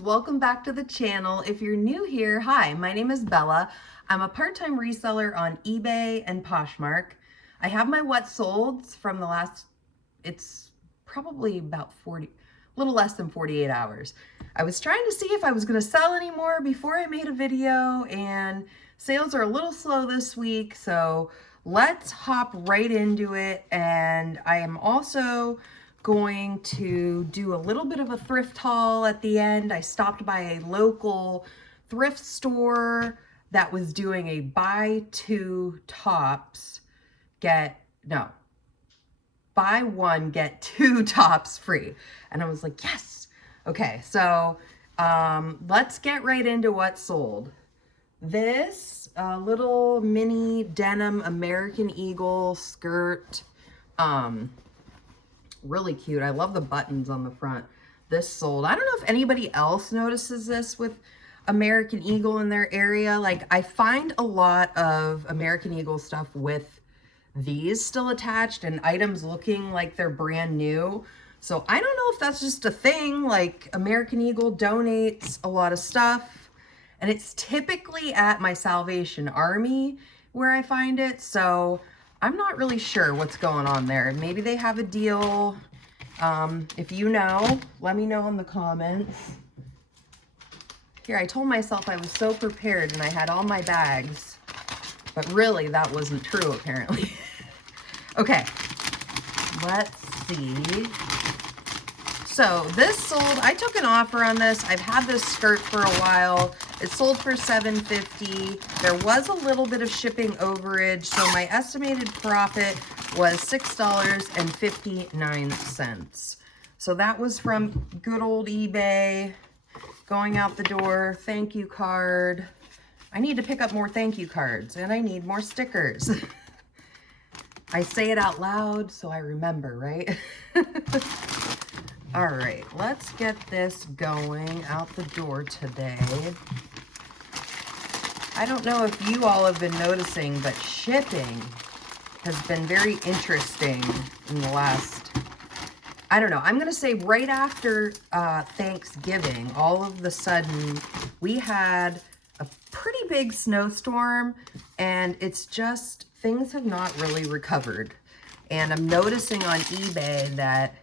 friends, welcome back to the channel. If you're new here, hi, my name is Bella. I'm a part-time reseller on eBay and Poshmark. I have my what solds from the last, it's probably about a little less than 48 hours. I was trying to see if I was going to sell any more before I made a video, and sales are a little slow this week, so let's hop right into it. And I am also going to do a little bit of a thrift haul at the end. I stopped by a local thrift store that was doing a buy one get two tops free, and I was like, yes. Okay, so let's get right into what sold. This little mini denim American Eagle skirt, really cute. I love the buttons on the front. This sold. I don't know if anybody else notices this with American Eagle in their area. Like, I find a lot of American Eagle stuff with these still attached and items looking like they're brand new. So I don't know if that's just a thing. Like, American Eagle donates a lot of stuff, and it's typically at my Salvation Army where I find it. So I'm not really sure what's going on there. Maybe they have a deal. If you know, let me know in the comments. Here, I told myself I was so prepared and I had all my bags, but really that wasn't true apparently. Okay, let's see. So this sold, I took an offer on this. I've had this skirt for a while. It sold for $7.50. There was a little bit of shipping overage, so my estimated profit was $6.59. So that was from good old eBay. Going out the door, thank you card. I need to pick up more thank you cards, and I need more stickers. I say it out loud so I remember, right? All right, let's get this going out the door today. I don't know if you all have been noticing, but shipping has been very interesting in the last, I don't know, I'm going to say right after Thanksgiving, all of the sudden, we had a pretty big snowstorm, and it's just, things have not really recovered. And I'm noticing on eBay that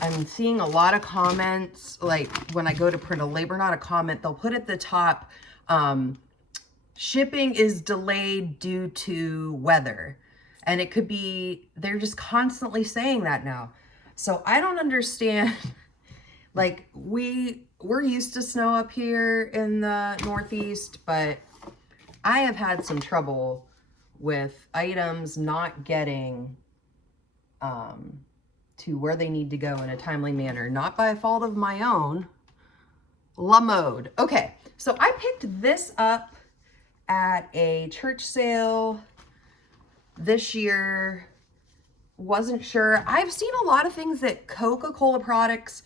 I'm seeing a lot of comments, like when I go to print a label, not a comment, they'll put at the top, shipping is delayed due to weather. And it could be, they're just constantly saying that now. So I don't understand, like we're used to snow up here in the Northeast, but I have had some trouble with items not getting to where they need to go in a timely manner, not by fault of my own. La mode. Okay, so I picked this up at a church sale this year. Wasn't sure. I've seen a lot of things that Coca-Cola products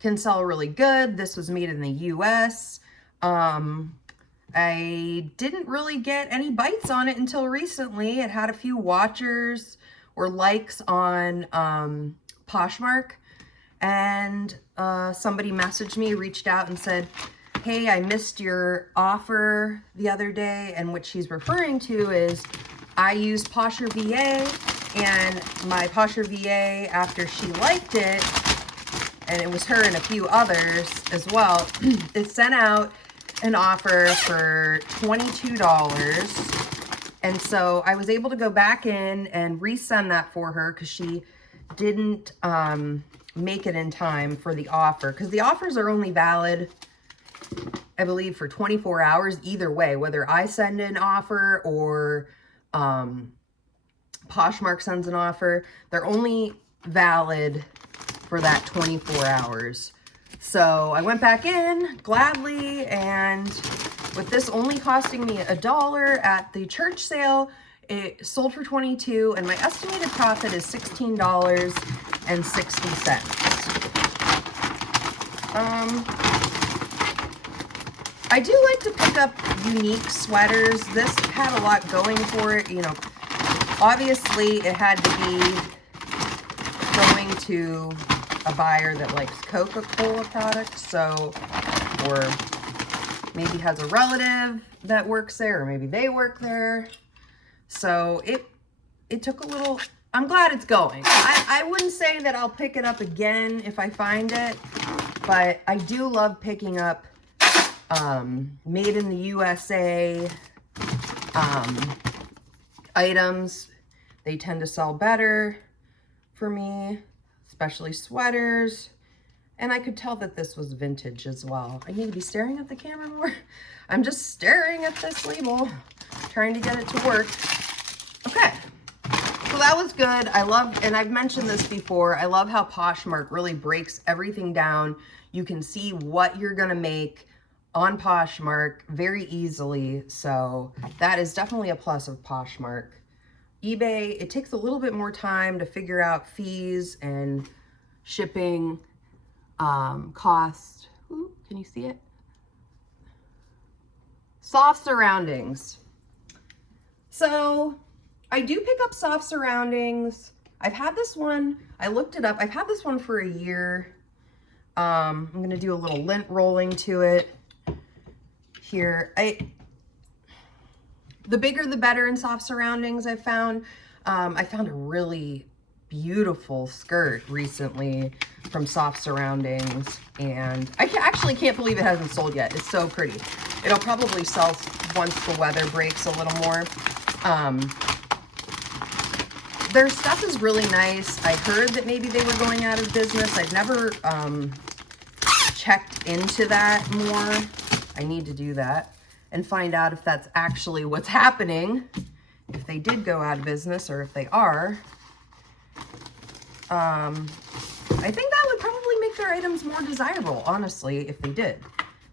can sell really good. This was made in the US. I didn't really get any bites on it until recently. It had a few watchers or likes on Poshmark, and somebody messaged me, reached out and said, hey, I missed your offer the other day. And what she's referring to is I used Posher VA, and my Posher VA, after she liked it, and it was her and a few others as well, it sent out an offer for $22. And so I was able to go back in and resend that for her because she didn't make it in time for the offer, because the offers are only valid, I believe, for 24 hours either way, whether I send an offer or Poshmark sends an offer. They're only valid for that 24 hours. So I went back in gladly, and with this only costing me $1 at the church sale, it sold for $22, and my estimated profit is $16.60. I do like to pick up unique sweaters. This had a lot going for it. You know, obviously it had to be going to a buyer that likes Coca-Cola products, so or maybe has a relative that works there, or maybe they work there. So it took a little, I'm glad it's going. I wouldn't say that I'll pick it up again if I find it, but I do love picking up made in the USA items. They tend to sell better for me, especially sweaters. And I could tell that this was vintage as well. I need to be staring at the camera more. I'm just staring at this label, trying to get it to work. Okay, so that was good. I love, and I've mentioned this before, I love how Poshmark really breaks everything down. You can see what you're gonna make on Poshmark very easily. So that is definitely a plus of Poshmark. eBay, it takes a little bit more time to figure out fees and shipping cost. Ooh, can you see it? Soft surroundings. So I do pick up soft surroundings. I've had this one, I looked it up. I've had this one for a year. I'm gonna do a little lint rolling to it here. The bigger the better in soft surroundings, I've found. I found a really beautiful skirt recently from Soft Surroundings, and I actually can't believe it hasn't sold yet. It's so pretty. It'll probably sell once the weather breaks a little more. Their stuff is really nice. I heard that maybe they were going out of business. I've never checked into that more. I need to do that and find out if that's actually what's happening, if they did go out of business or if they are. I think that would probably make their items more desirable, honestly, if they did.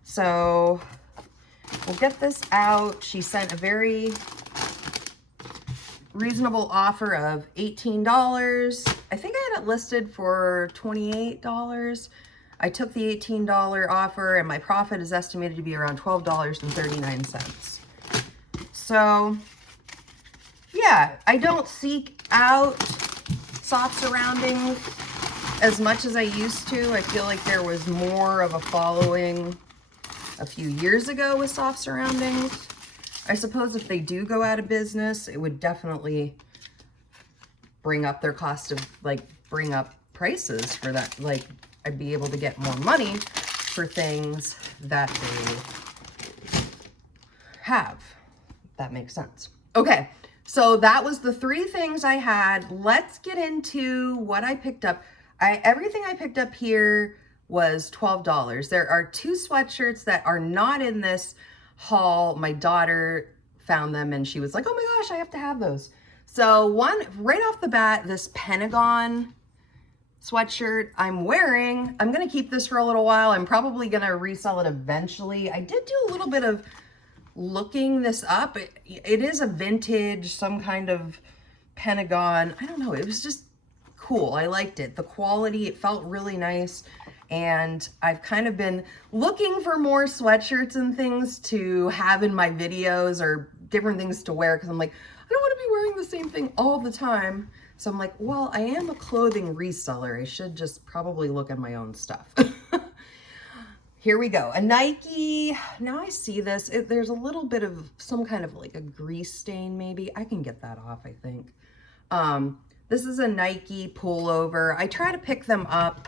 So we'll get this out. She sent a very reasonable offer of $18. I think I had it listed for $28. I took the $18 offer, and my profit is estimated to be around $12.39. So yeah, I don't seek out soft surroundings as much as I used to. I feel like there was more of a following a few years ago with soft surroundings. I suppose if they do go out of business, it would definitely bring up their cost of, like, bring up prices for that. Like, I'd be able to get more money for things that they have. That makes sense. Okay, so that was the 3 things I had. Let's get into what I picked up. Everything I picked up here was $12. There are 2 sweatshirts that are not in this haul. My daughter found them and she was like, oh my gosh, I have to have those. So one, right off the bat, this Pentagon sweatshirt I'm wearing. I'm gonna keep this for a little while. I'm probably gonna resell it eventually. I did do a little bit of looking this up. It is a vintage, some kind of Pentagon. I don't know, it was just cool. I liked it. The quality, it felt really nice. And I've kind of been looking for more sweatshirts and things to have in my videos, or different things to wear, because I'm like, I don't want to be wearing the same thing all the time. So I'm like, well, I am a clothing reseller. I should just probably look at my own stuff. Here we go. A Nike. Now I see this. There's a little bit of some kind of like a grease stain maybe. I can get that off, I think. This is a Nike pullover. I try to pick them up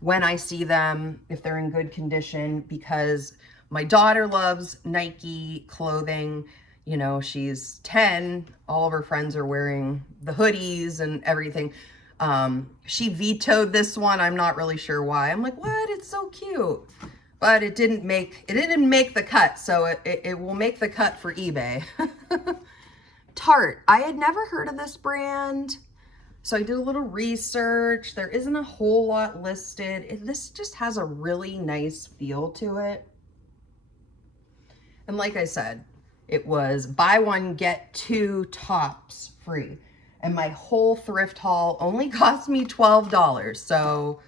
when I see them, if they're in good condition, because my daughter loves Nike clothing. You know, she's 10. All of her friends are wearing the hoodies and everything. She vetoed this one. I'm not really sure why. I'm like, what? It's so cute. But it didn't make the cut. So it will make the cut for eBay. Tarte. I had never heard of this brand. So I did a little research. There isn't a whole lot listed. This just has a really nice feel to it. And like I said, it was buy one, get 2 tops free. And my whole thrift haul only cost me $12. So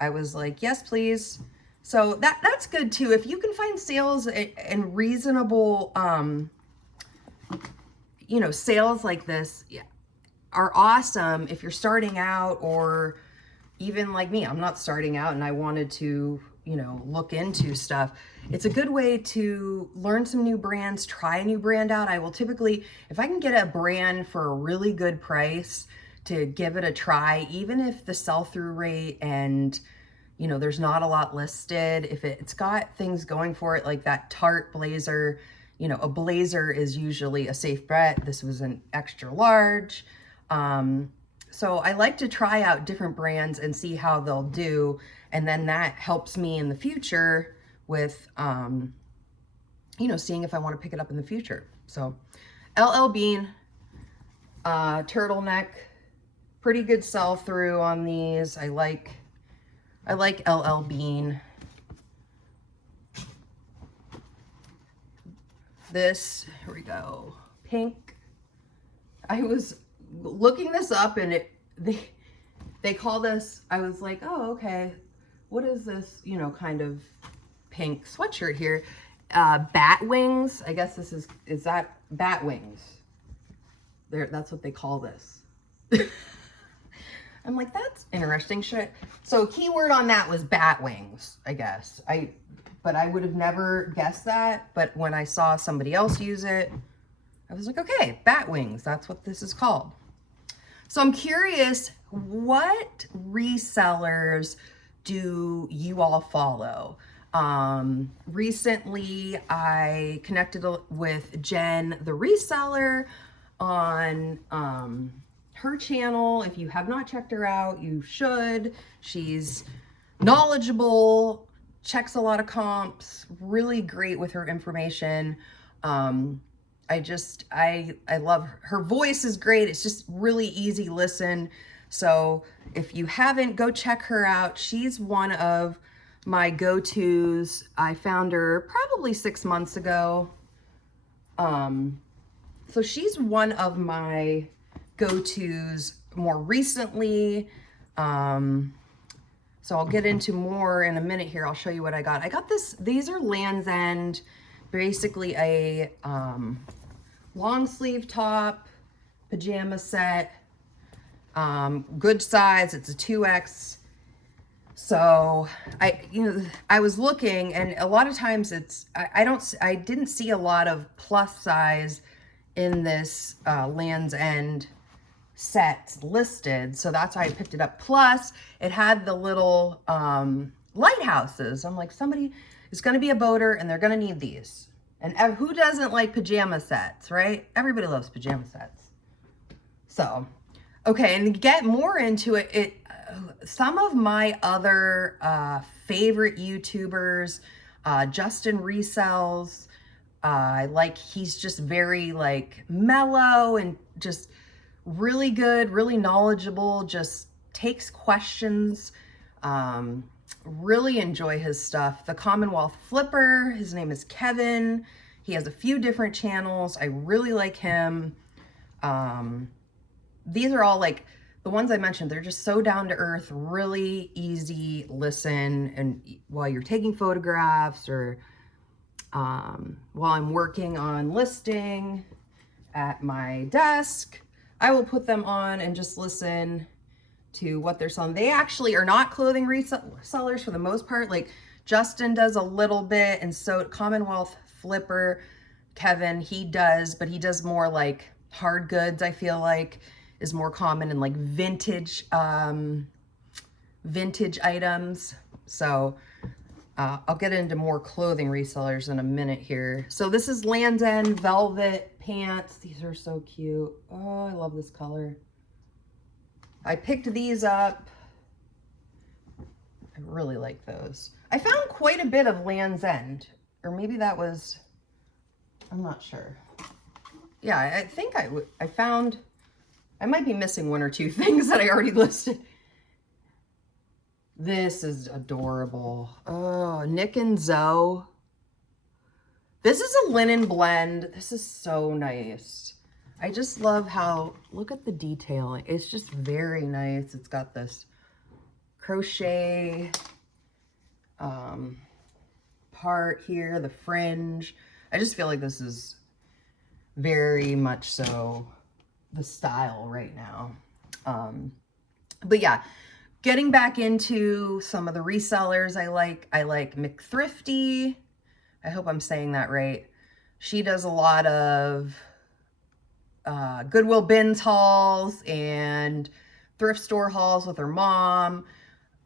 I was like, yes, please. So that's good too. If you can find sales and reasonable, you know, sales like this, yeah, are awesome if you're starting out, or, even like me, I'm not starting out and I wanted to, you know, look into stuff. It's a good way to learn some new brands, try a new brand out. I will typically, if I can get a brand for a really good price, to give it a try, even if the sell-through rate and, you know, there's not a lot listed. If it's got things going for it, like that Tarte blazer, you know, a blazer is usually a safe bet. This was an extra large. So I like to try out different brands and see how they'll do. And then that helps me in the future with, you know, seeing if I want to pick it up in the future. So LL Bean, turtleneck, pretty good sell through on these. I like LL Bean. This, here we go, pink. I was looking this up and they call this, I was like, oh, okay, what is this, you know, kind of pink sweatshirt here? Bat wings, I guess this is that bat wings? That's what they call this. I'm like, that's interesting shit. So keyword on that was bat wings, I guess. But I would have never guessed that. But when I saw somebody else use it, I was like, okay, bat wings, that's what this is called. So I'm curious, what resellers do you all follow? Recently, I connected with Jen, the reseller, on her channel. If you have not checked her out, you should. She's knowledgeable, checks a lot of comps, really great with her information. I love her voice is great. It's just really easy listen. So if you haven't, go check her out. She's one of my go-tos. I found her probably 6 months ago. So she's one of my go-tos more recently. So I'll get into more in a minute here. I'll show you what I got. I got these are Land's End, basically a long sleeve top, pajama set, good size. It's a 2X. So I was looking, and a lot of times I didn't see a lot of plus size in this Land's End sets listed, so that's why I picked it up. Plus it had the little lighthouses. I'm like, somebody is going to be a boater and they're going to need these. And who doesn't like pajama sets, right? Everybody loves pajama sets. So okay, and to get more into it, some of my other favorite YouTubers, Justin Resells, he's just very like mellow and just really good, really knowledgeable, just takes questions. Really enjoy his stuff. The Commonwealth Flipper, his name is Kevin. He has a few different channels. I really like him. These are all like the ones I mentioned. They're just so down to earth, really easy listen. And while you're taking photographs or while I'm working on listing at my desk, I will put them on and just listen to what they're selling. They actually are not clothing resellers for the most part. Like Justin does a little bit, and so Commonwealth Flipper, Kevin, he does, but he does more like hard goods, I feel like, is more common in like vintage items. So I'll get into more clothing resellers in a minute here. So this is Land's End velvet pants. These are so cute. Oh, I love this color. I picked these up. I really like those. I found quite a bit of Land's End, or maybe that was, I'm not sure. Yeah, I think I found, I might be missing one or two things that I already listed. This is adorable. Oh, Nick and Zoe. This is a linen blend. This is so nice. I just love how, look at the detailing. It's just very nice. It's got this crochet part here, the fringe. I just feel like this is very much so the style right now. But yeah, getting back into some of the resellers I like McThrifty. I hope I'm saying that right. She does a lot of Goodwill bins hauls and thrift store hauls with her mom.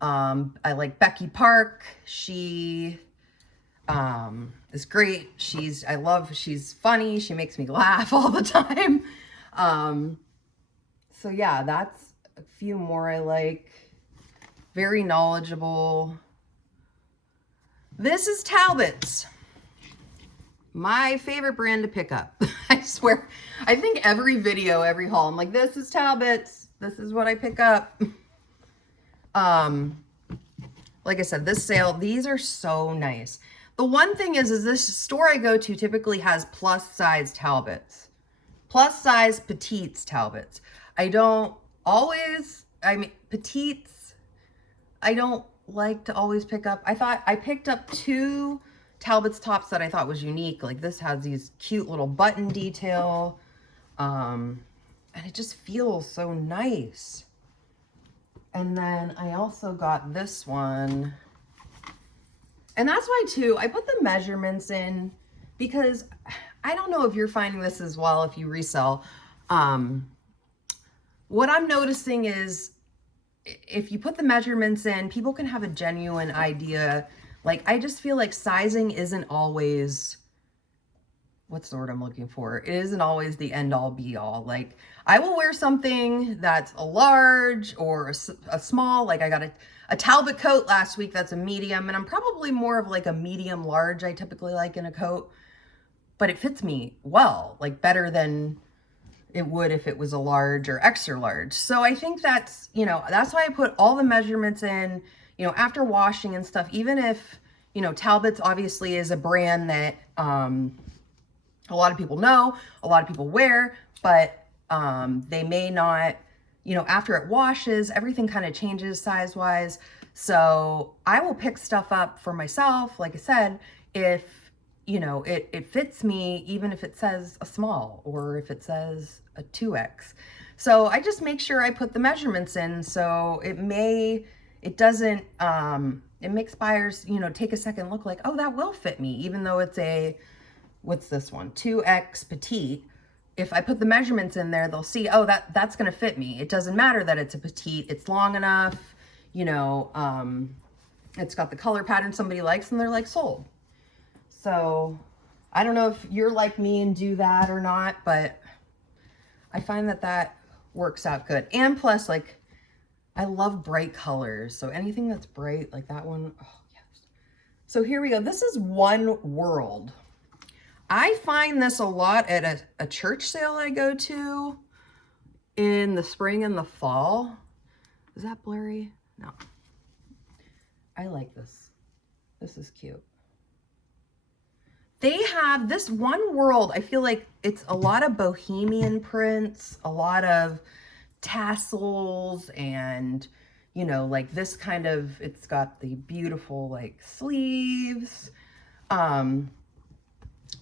I like Becky Park. She is great. She's funny. She makes me laugh all the time. So yeah, that's a few more I like. Very knowledgeable. This is Talbot's. My favorite brand to pick up. I swear, I think every video, every haul, I'm like, this is Talbot's. This is what I pick up. Like I said, this sale, these are so nice. The one thing is this store I go to typically has plus size Talbots. Plus size petites Talbots. I don't always, petites, I don't like to always pick up. I picked up 2 Talbot's tops that I thought was unique. Like this has these cute little button detail. And it just feels so nice. And then I also got this one. And that's why too, I put the measurements in because I don't know if you're finding this as well if you resell. What I'm noticing is if you put the measurements in, people can have a genuine idea. Like, I just feel like sizing isn't always, what's the word I'm looking for? It isn't always the end all be all. Like, I will wear something that's a large or a small. Like, I got a Talbot coat last week that's a medium, and I'm probably more of like a medium large I typically like in a coat, but it fits me well, like better than it would if it was a large or extra large. So I think that's, that's why I put all the measurements in, after washing and stuff, even if, Talbot's obviously is a brand that a lot of people know, a lot of people wear, but they may not, after it washes, everything kind of changes size-wise. So I will pick stuff up for myself, like I said, if, it fits me, even if it says a small or if it says a 2X. So I just make sure I put the measurements in. So it makes buyers, take a second look like, oh, that will fit me, even though it's what's this one? 2X petite. If I put the measurements in there, they'll see, oh, that's going to fit me. It doesn't matter that it's a petite. It's long enough, it's got the color pattern somebody likes and they're like sold. So I don't know if you're like me and do that or not, but I find that works out good. And plus, like, I love bright colors. So anything that's bright, like that one, oh yes. So here we go. This is One World. I find this a lot at a church sale I go to in the spring and the fall. Is that blurry? No. I like this. This is cute. They have this One World. I feel like it's a lot of bohemian prints, a lot of tassels, and, like this kind of, it's got the beautiful like sleeves. I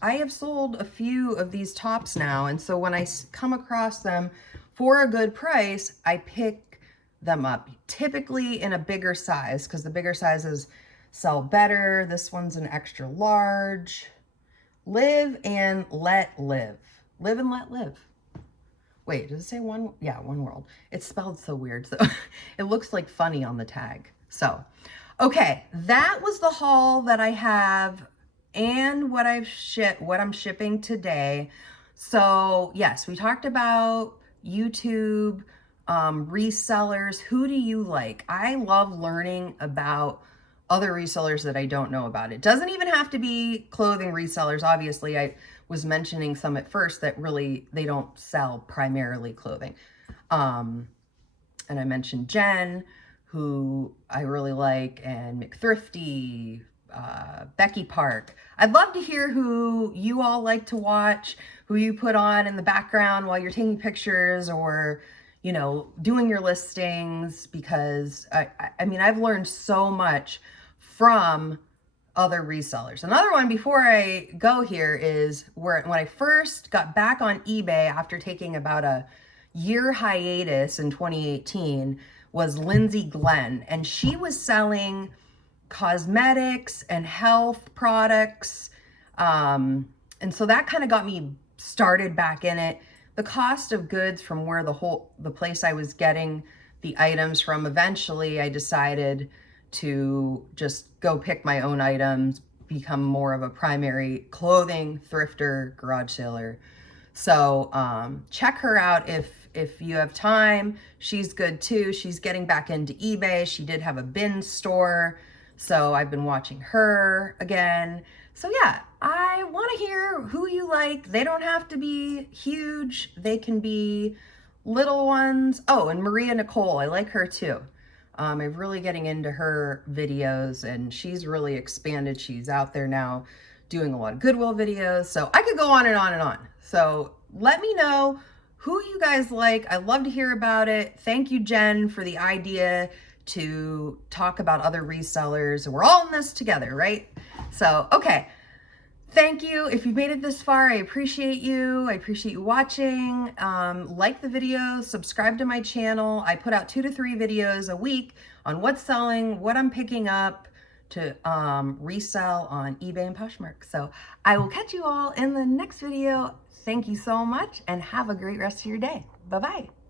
have sold a few of these tops now, and so when I come across them for a good price, I pick them up, typically in a bigger size, because the bigger sizes sell better. This one's an extra large. Live and let live. Live and let live. Wait, does it say one? Yeah, One World. It's spelled so weird, so it looks like funny on the tag. So, okay, that was the haul that I have and what I'm shipping today. So yes, we talked about YouTube, resellers. Who do you like? I love learning about other resellers that I don't know about. It doesn't even have to be clothing resellers. Obviously, I was mentioning some at first that really, they don't sell primarily clothing. And I mentioned Jen, who I really like, and McThrifty, Becky Park. I'd love to hear who you all like to watch, who you put on in the background while you're taking pictures or, doing your listings, because I mean, I've learned so much from other resellers. Another one before I go here is when I first got back on eBay after taking about a year hiatus in 2018, was Lindsay Glenn, and she was selling cosmetics and health products. And so that kind of got me started back in it. The cost of goods from where the place I was getting the items from, eventually I decided to just go pick my own items, become more of a primary clothing thrifter, garage saler. So check her out if you have time. She's good too. She's getting back into eBay. She did have a bin store, so I've been watching her again. So yeah, I want to hear who you like. They don't have to be huge. They can be little ones. Oh, and Maria Nicole, I like her too. I'm really getting into her videos, and she's really expanded. She's out there now doing a lot of Goodwill videos. So I could go on and on and on. So let me know who you guys like. I love to hear about it. Thank you, Jen, for the idea to talk about other resellers. We're all in this together, right? So, okay. Thank you. If you've made it this far, I appreciate you. I appreciate you watching. Like the video, subscribe to my channel. I put out 2 to 3 videos a week on what's selling, what I'm picking up to resell on eBay and Poshmark. So I will catch you all in the next video. Thank you so much and have a great rest of your day. Bye-bye.